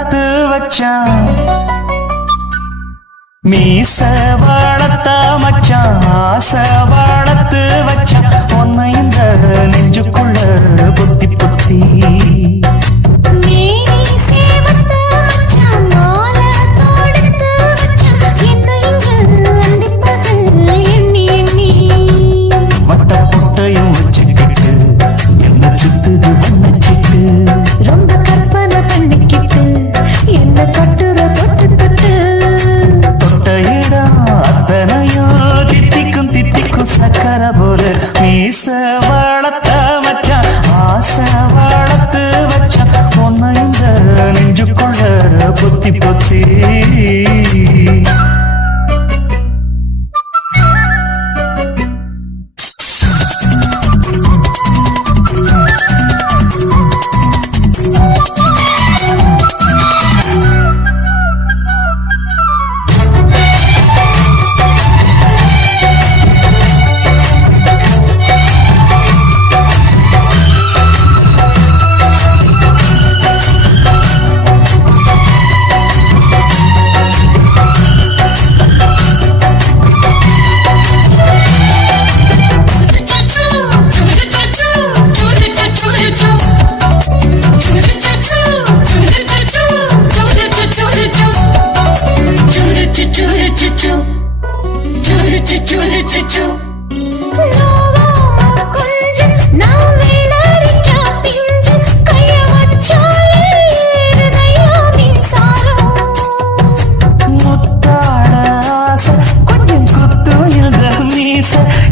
வளர்த்து வச்சான் மீச வளர்த்த மச்சான் ஆசை வளர்த்து வச்சான் உன்னை இந்த நெஞ்சுக்குள்ள பொத்தி பொத்தி வட்ட பொட்டையும் வச்சுக்கிட்டு என்ன சுத்துது வண்ணச்சிட்டு ரொம்ப கற்பனை பண்ணிக்கிட்டு என்ன கட்டுற தொட்டு தொட்டு தொட்ட இடம் அத்தனையும் தித்திக்கும் தித்திக்கும் சக்கரை போல மீச வளர்த்த மச்சான் ஆசை வளர்த்து வச்சான் உன்னை இந்த நெஞ்சுக்குள்ள பொத்தி பொத்தி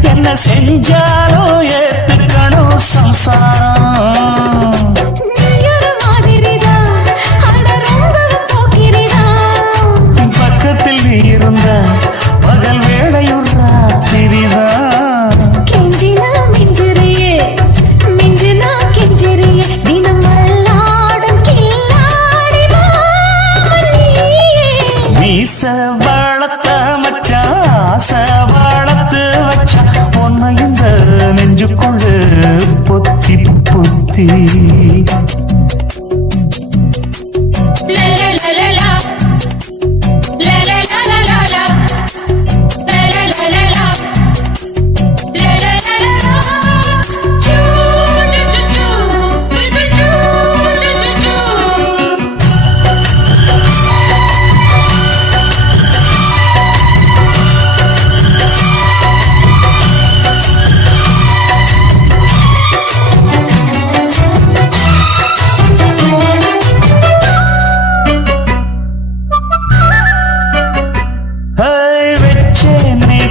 என்ன செஞ்சாலும் ஏத்துக்கணும் சம்சாரம் பக்கத்தில் நீ இருந்த பகல் வேளையும் ராத்திரிதான் கெஞ்சினா மிஞ்சிறியே மிஞ்சினா கெஞ்சிறியே தினம் மல்லாடும் கில்லாடி மீச வளர்த்த மச்சான் ஆசை வளர்த்து வச்சான் உன்னை இந்த நெஞ்சுக்குள்ள பொத்தி பொத்தி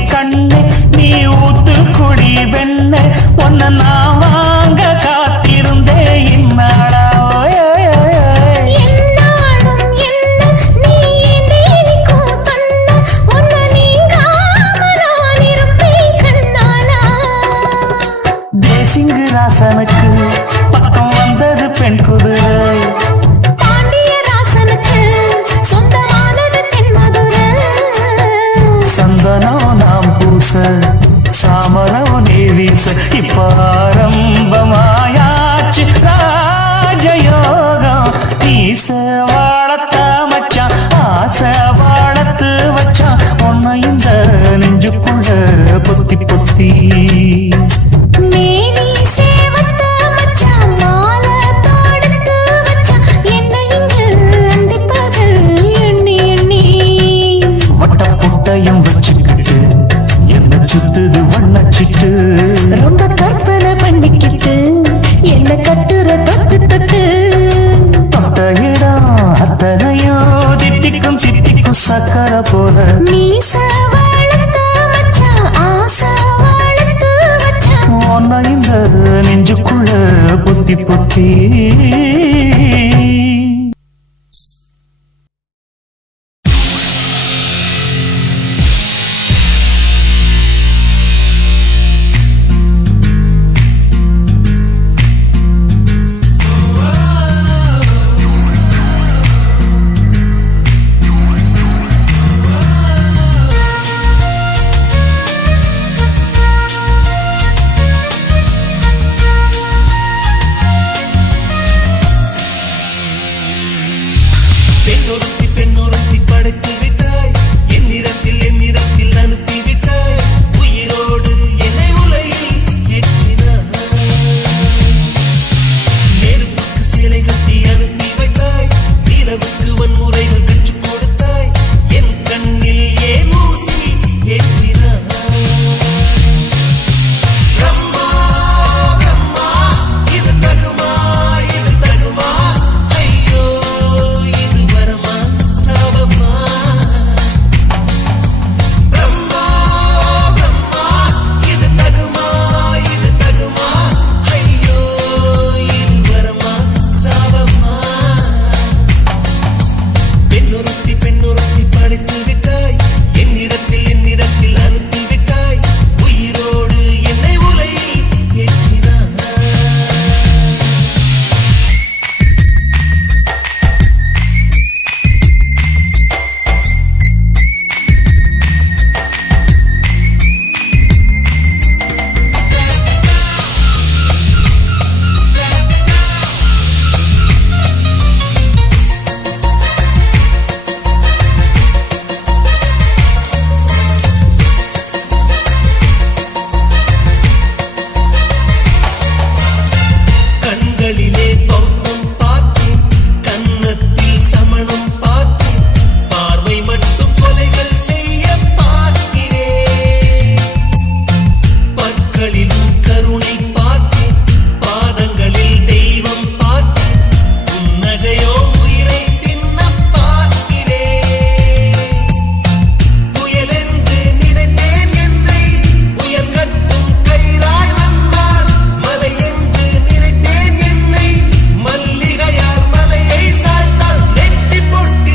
கண்ணே நீ ஊத்து குடி வெண்ணே உன்னை நான் வாங்க காத்திருந்தே இந்நாளா தேசிங்கு ராசனுக்கு பக்கம் வந்தது பெண் குதிரை சந்தனம் நாம் பூச சாமரம் நீ வீச இப்ப ஆரம்பமாயாச்சு ராஜயோகம் ஈச வளர்த்த மச்சான் ஆசை வளர்த்து வச்சான் உன்னை இந்த நெஞ்சுக்குள்ள பொத்தி பொத்தி வச்சுக்கிட்டு என்ன சுத்துது வண்ணச்சிட்டு ரொம்ப கற்பனை பண்ணிக்கிட்டு என்ன கட்டுற தொட்டு தொட்டு தொட்ட இடம் அத்தனையோ தித்திக்கும் தித்திக்கும் சக்கரை போல மீச வளர்த்த மச்சான் ஆசை வளர்த்து பெண்ணொருத்தி படைத்து விட்டாய் என்னிடத்தில் அனுப்பி விட்டாய் உயிரோடு என்னை உலகில் ஏற்றினாய் நெருப்புக்கு சிலை கட்டி அனுப்பி வைத்தாய் நிலவுக்கு வன்முறைகள் கற்றுக் கொடுத்தாய் என் கண்ணில் ஏன் ஊசி ஏற்றினாய் பிரம்மா பிரம்மா இது தகுமா ஐயோ இது வரமா சாபமா பிரம்மா பிரம்மா இது தகுமா ஐயோ இது வரமா சாபமா பெண்ணொருத்தி படைத்து விட்டாய் என்னிடத்தில் அனுப்பி விட்டாய் உயிரோடு என்னை உலகில் ஏற்றினாய் கண்களிலே பௌத்தம் பார்த்தேன் கன்னத்தில் சமணம் பார்த்தேன் பார்வை மட்டும் கொலைகள் செய்ய பார்க்கிறேன் பற்களிலும் கருணை பார்த்தேன் பாதங்களில் தெய்வம் பார்த்தேன் புன்னகையோ உயிரை தின்ன பார்க்கிறேன் புயலென்று நினைத்தேன் என்னை புயல் கட்டும் கயிறாய் வந்தால் மலை என்று நினைத்தேன் என்னை மல்லிகையால் மலையை சாய்த்தால் நெற்றி பொட்டு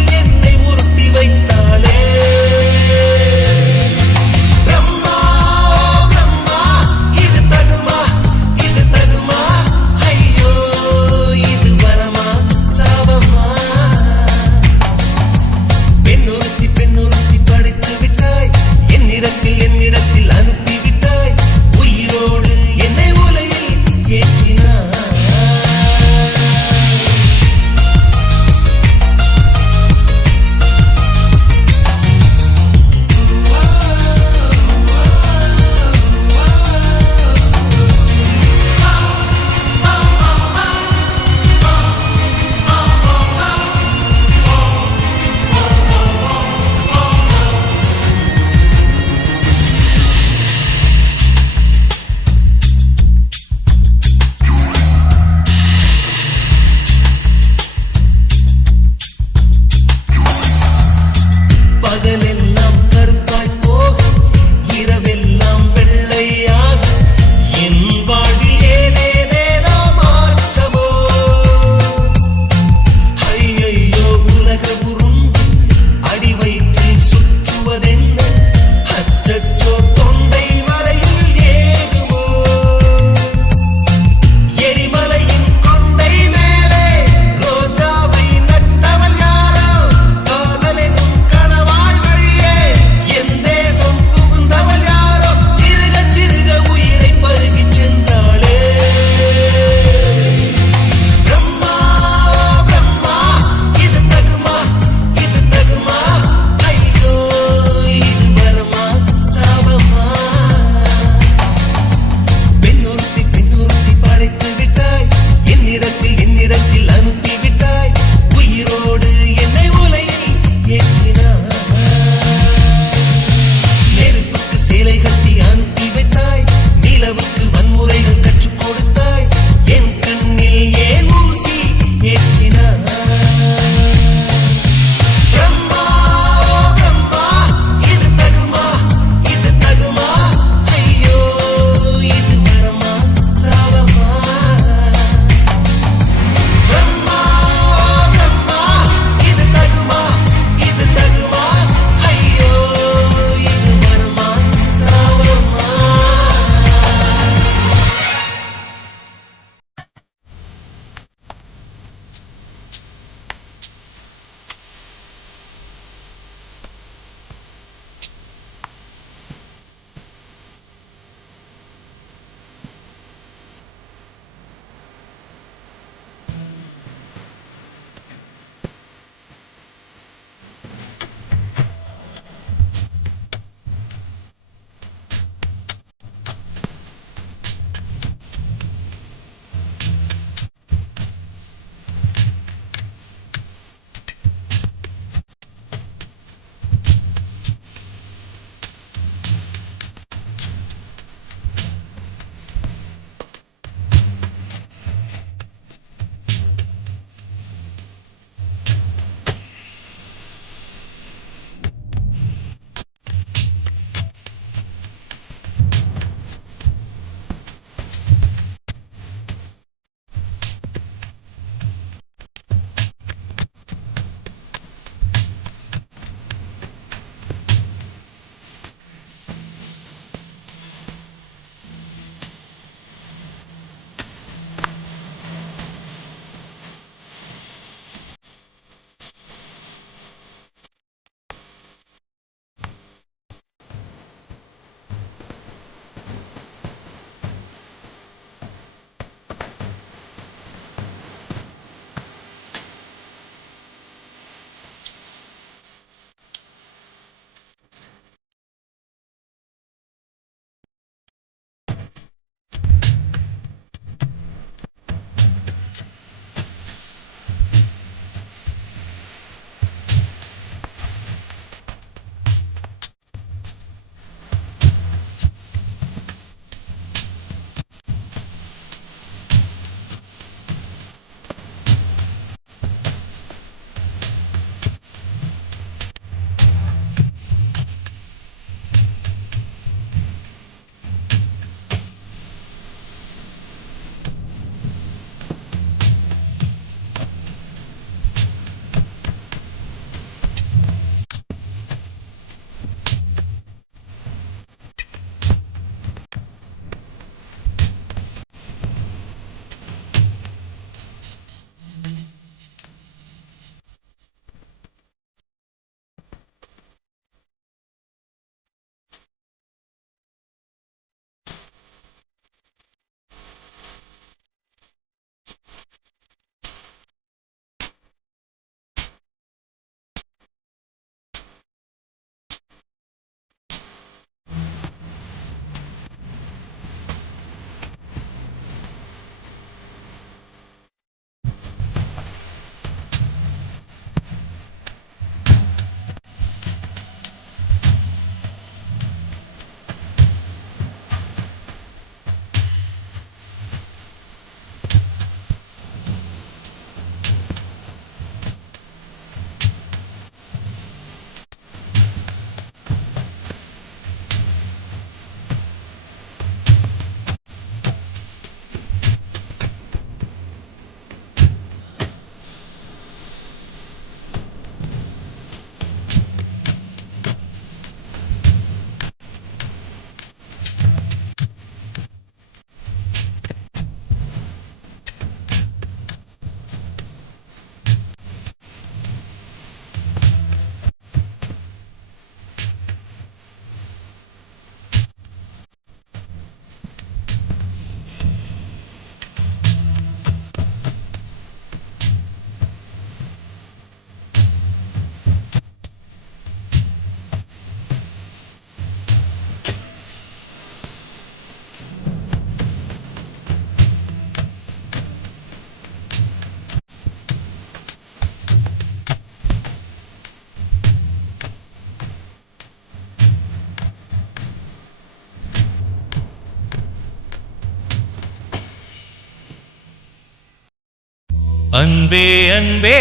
அன்பே அன்பே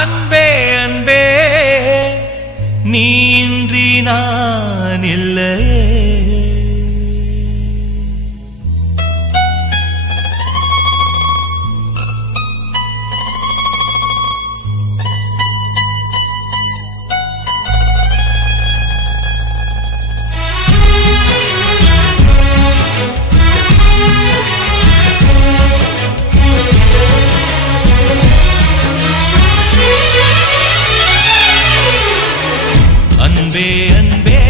அன்பே அன்பே நீன்றி நான் இல்லையே. அன்பே அன்பே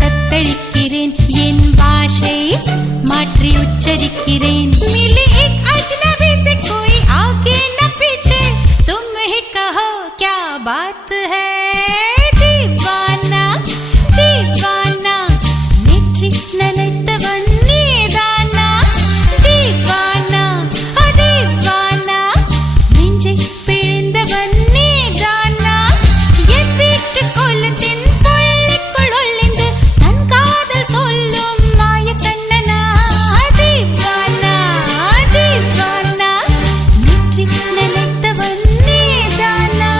தத்தளிக்கிறேன் என் பாஷை மாற்றி உச்சரிக்கிறேன் मिले एक अजनबी से कोई आगे न पीछे तुम ही कहो क्या बात है दीवाना दीवाना नेற்றி நினைத்தவன் நீதானா दीवाना दीवाना நெஞ்சை பிழிந்தவன் நீதானா என் வீட்டு கோலத்தின் பள்ளிக்குள் ஒளிந்து தன் காதல் சொல்லும் மாய கண்ணனா दीवाना दीवाना நெற்றி நினைத்தவன் நீதானா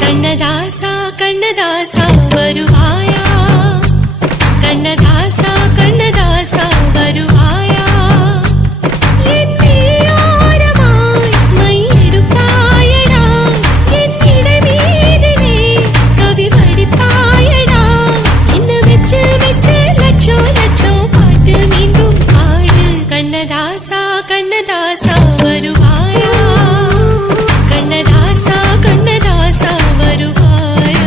கண்ணதாசா கண்ணதாசா வருவாயா கண்ணதாசா கண்ணதாசா வருவாயா என் விழியோரமாய் மையெடுப்பாயடா என் இடை மீதிலே கவி படிப்பாயடா என்ன வெச்சு வெச்சு லட்சம் லட்சம் பாட்டு மீண்டும் பாடு கண்ணதாசா கண்ணதாசா வருவாயா கண்ணதாசா கண்ணதாசா வருவாயா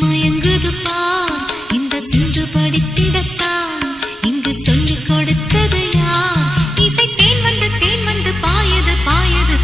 மயங்குது பார் இந்த சிந்து படித்திடத்தான் இங்கு சொல்லிக் கொடுத்தது யார் இசை தேன் வந்து பாயது பாயது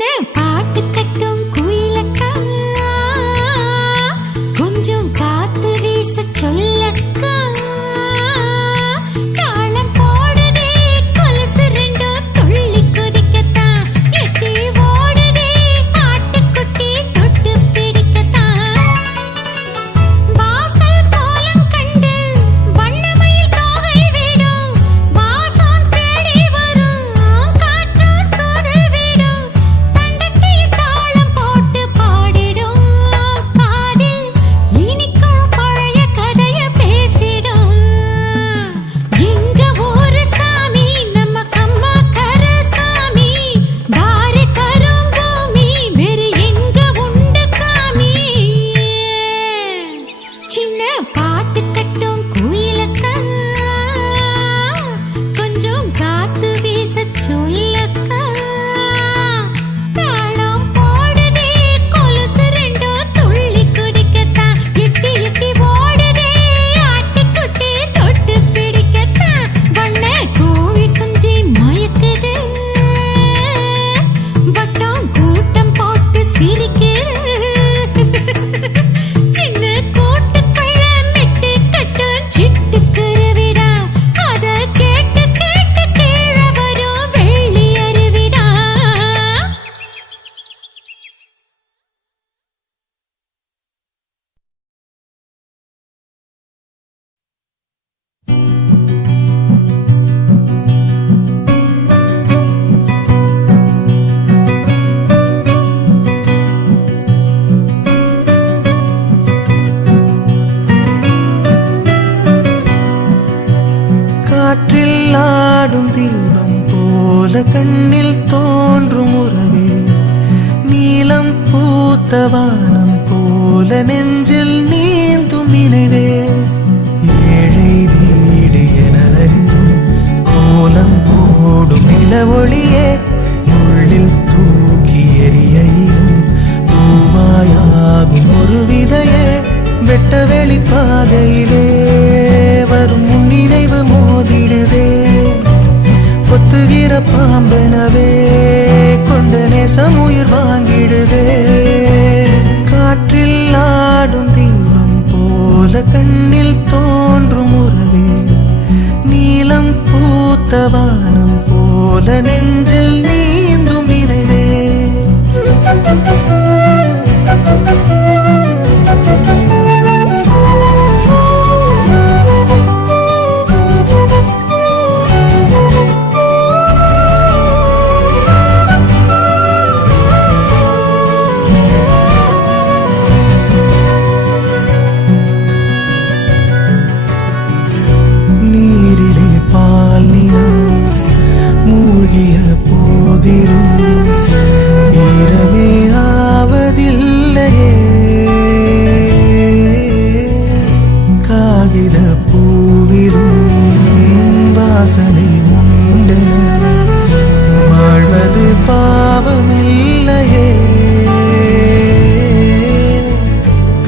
சின்ன பாட்டு கட்டும் குயிலக்கா கொஞ்சம் காத்து வீச சொல்லக்கா தாளம் போடுதே கொலுசு ரெண்டும் துள்ளி குதிக்கத்தான் எட்டி ஓடுதே ஆட்டுக்குட்டி தொட்டு பிடிக்கத்தான் வாசல் கோலம் கண்டு வண்ணமயில் தோகை விடும் வாசம் தேடி வரும் காற்றும் தூது விடும் தண்டட்டி தாளம் போட்டு பாடிடும் காதில் இனிக்கும் பழைய கதைய பேசிடும் எங்க ஊரு சாமி நம்ம கம்மா கரசாமி பாரி கரும் பூமி வேறு எங்க உண்டு காமி சின்ன பாட்டு கட்டும் குயிலக்கா கொஞ்சம் காத்து வீச சொல்லக்கா தாளம் போடுதே கொலுசு ரெண்டும் துள்ளி குதிக்கத்தான் எட்டி எட்டி ஓடுதே ஆட்டுக்குட்டி தொட்டு பிடிக்கத்தான் வண்ண கோழி குஞ்சு மயக்குது வட்டம் கூட்டம் போட்டு சிரிக்குது சின்ன கூட்டுக்குள்ள மெட்டு கட்டும் சிட்டுக்குருவிடா அத கேட்டு கேட்டு கீழே வரும் வெள்ளி அருவிடா காற்றில் ஆடும் தீபம் போல கண்ணில் தோன்றும் உறவே நீலம் பூத்த வானம் போல நெஞ்சில் நீந்தும் நினைவே ஏழை வீடு என அறிந்தும் கோலம் போடும் நிலவொளியே உள்ளில் தூக்கி எறியையிலும் பூவாயாகும் ஒரு விதையே வெட்ட வெளி பாதையிலே வரும் முன்னினைவு மோதிடுதே கொத்துகிற பாம்பெனவே கொண்ட நேசம் உயிர் வாங்கிடுதே காற்றில் ஆடும் தீபம் போல கண்ணில் தோன்றும் உறவே நீலம் பூத்த வானம் போல நெஞ்சில் நீந்தும் நினைவே நீரிலே பால் நிலா மூழ்கிய போதிலும் இரவே ஆவதில்லையே காகித பூவிலும் வாசனை உண்டென வாழ்வது பாவமில்லையே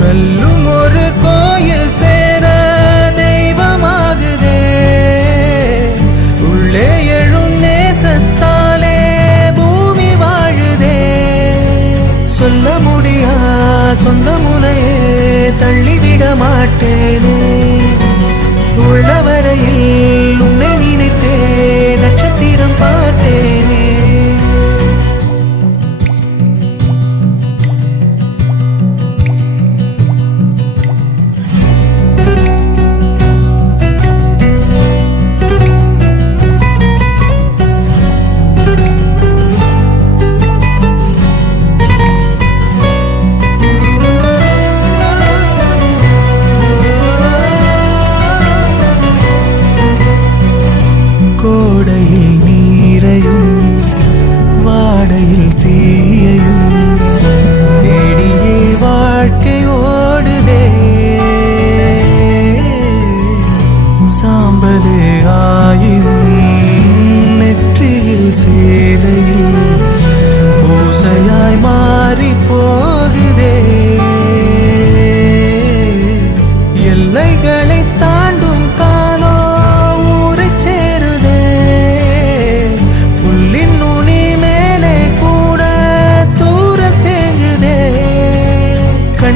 கல்லும் ஒரு கோயில் சேர தெய்வமாகுதே உள்ளே எழும் நேசத்தாலே பூமி வாழுதே சொல்ல முடியா சொந்த முனையே தள்ளிவிட மாட்டேனே உள்ளவரையில் உன்னை நினைத்தே நட்சத்திரம் பார்த்தேனே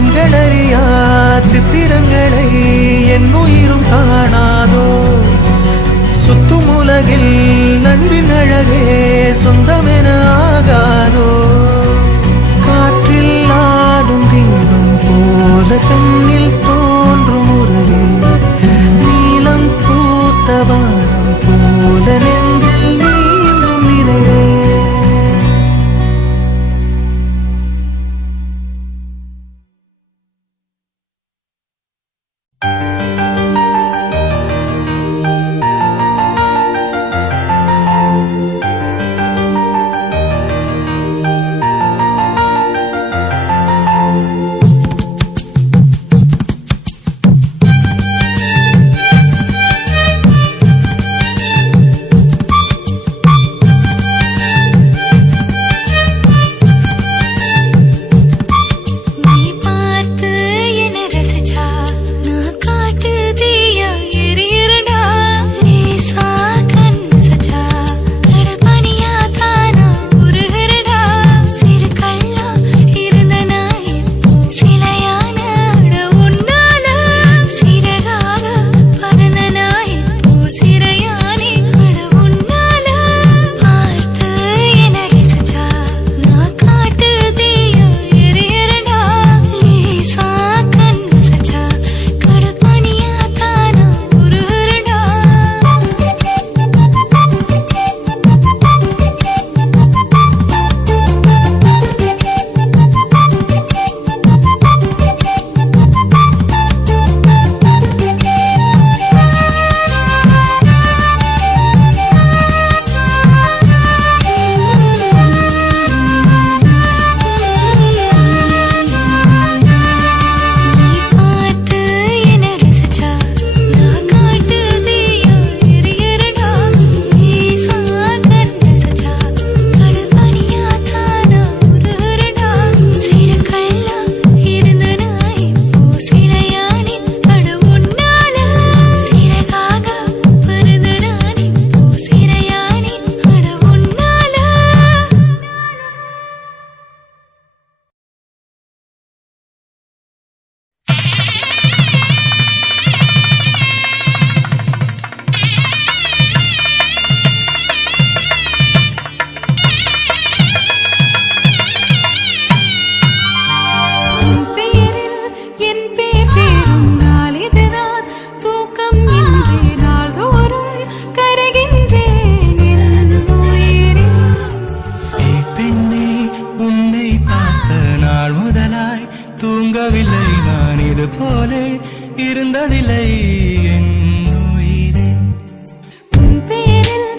கண்களறியா சித்திரங்களை என் உயிரும் காணாதோ சுத்தும் உலகில் நண்பின் அழகே சொந்தமென ஆகாதோ காற்றில் ஆடும் தீபம் போல கண்ணில் தோன்றும் உறவே நீலம் பூத்த வானம் போல நெஞ்சில் நீங்கும் நினைவே நீ பார்த்து என்ன ரசிச்சா நான் காட்டு தீயா எரியறடா லேசா கண்ணு சச்சா கடப்பனியா தானா உருகிறடா சிறு கள்ளா இருந்த நான் இப்போ சிலையான உன்னால சிறகாக பறந்த நான் இப்போ சிறையானே உன்னால பார்த்து என்ன ரசிச்சா நான் காட்டு தீயா எரியறடா லேசா கண்ணு சச்சா கடப்பனியா தானா உருகிறடா நீ பார்த்து என்ன ரசிச்சா நான் காட்டு தீயா எரியறடா லேசா கண்ணு சச்சா கடப்பனியா தானா உருகிறடா சிறு கள்ளா இருந்த நான் இப்போ சிலையானே உன்னால சிறகாக பறந்த நான் இப்போ சிறையானே உன்னால என் பேர் தேரும் நாள் இதுதான் தூக்கம் இன்றி நாள்தோறும் கரைகின்றேன் என் உயிரே. ஏய் பெண்ணே, உன்னை பார்த்த நாள் முதலாய் தூங்கவில்லை நான் இது போலே இருந்ததில்லை என் உயிரே. உன் பேரில்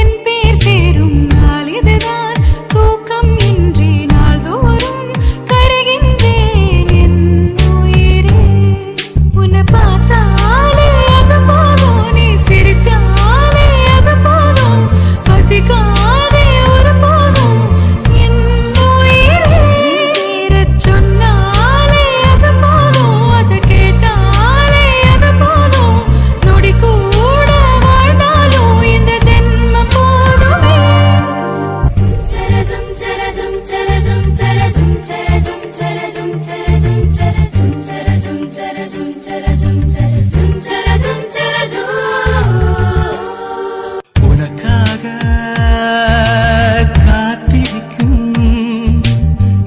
என் பேர் சேரும் நாள் இதுதான் தூக்கம் இன்றி நாள்தோறும் கரைகின்றேன் என் உயிரே. உன்னை பார்த்தாலே அது போதும், நீ சிரிச்சாலே அது போதும், பசிக்காதே ஒரு போதும் என் உயிரே. பேரச் சொன்னாலே அது போதும், அதை கேட்டாலே அது போதும், நொடி கூட வாழ்ந்தாலும் இந்த ஜென்மம் போதுமே. சரஜம் சரஜம் சரஜம் சரஜம் சரஜம் சரஜம் சரஜம் சரஜம் சரஜம் சரஜம் சரஜம் சரஜம் சரஜம் சரஜம். உனக்காக காத்திருக்கும்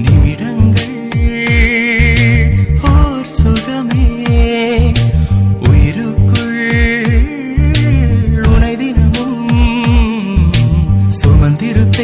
நிமிடங்கள் ஓர் சுகமே உயிருக்குள் உனை தினமும் சுமந்திருக்கும்